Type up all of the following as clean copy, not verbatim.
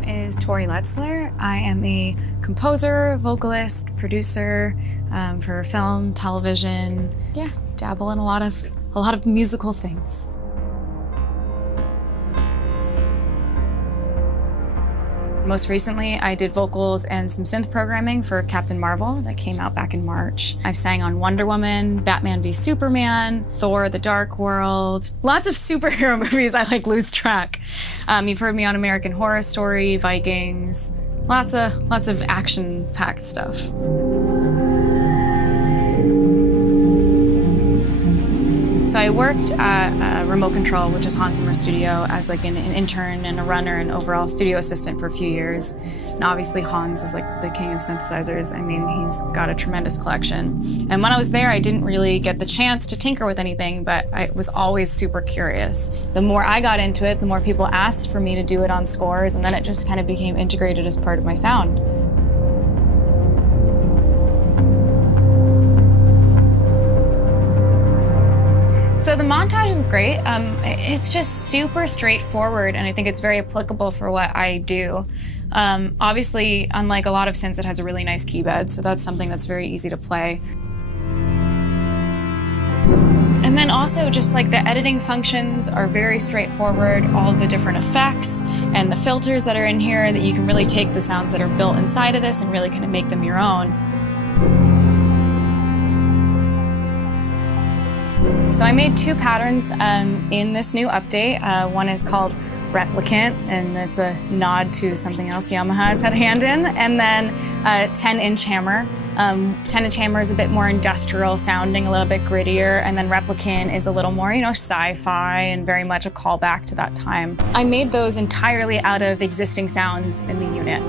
name is Tori Letzler. I am a composer, vocalist, producer for film, television. Yeah, dabble in a lot of musical things. Most recently, I did vocals and some synth programming for Captain Marvel that came out back in March. I've sang on Wonder Woman, Batman v Superman, Thor: The Dark World. Lots of superhero movies, I lose track. You've heard me on American Horror Story, Vikings, lots of action-packed stuff. So I worked at Remote Control, which is Hans Zimmer Studio, as an intern and a runner and overall studio assistant for a few years. And obviously Hans is the king of synthesizers. I mean, he's got a tremendous collection. And when I was there, I didn't really get the chance to tinker with anything, but I was always super curious. The more I got into it, the more people asked for me to do it on scores, and then it just kind of became integrated as part of my sound. So the Montage is great. It's just super straightforward, and I think it's very applicable for what I do. Obviously, unlike a lot of synths, it has a really nice key bed, so that's something that's very easy to play. And then also just the editing functions are very straightforward. All of the different effects and the filters that are in here, that you can really take the sounds that are built inside of this and really kind of make them your own. So I made two patterns in this new update. One is called Replicant, and it's a nod to something else Yamaha has had a hand in. And then 10-inch hammer. 10-inch hammer is a bit more industrial sounding, a little bit grittier, and then Replicant is a little more, sci-fi and very much a callback to that time. I made those entirely out of existing sounds in the unit.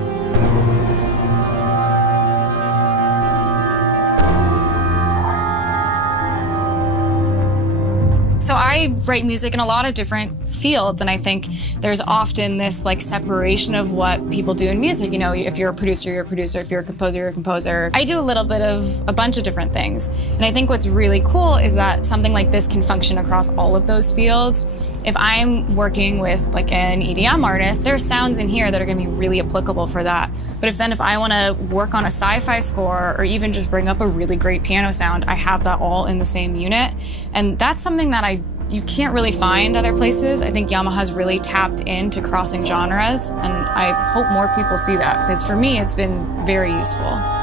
So I write music in a lot of different fields, and I think there's often this separation of what people do in music. If you're a producer, you're a producer. If you're a composer, you're a composer. I do a little bit of a bunch of different things. And I think what's really cool is that something like this can function across all of those fields. If I'm working with an EDM artist, there are sounds in here that are gonna be really applicable for that. But if I wanna work on a sci-fi score or even just bring up a really great piano sound, I have that all in the same unit. And that's something that you can't really find other places. I think Yamaha's really tapped into crossing genres, and I hope more people see that, because for me, it's been very useful.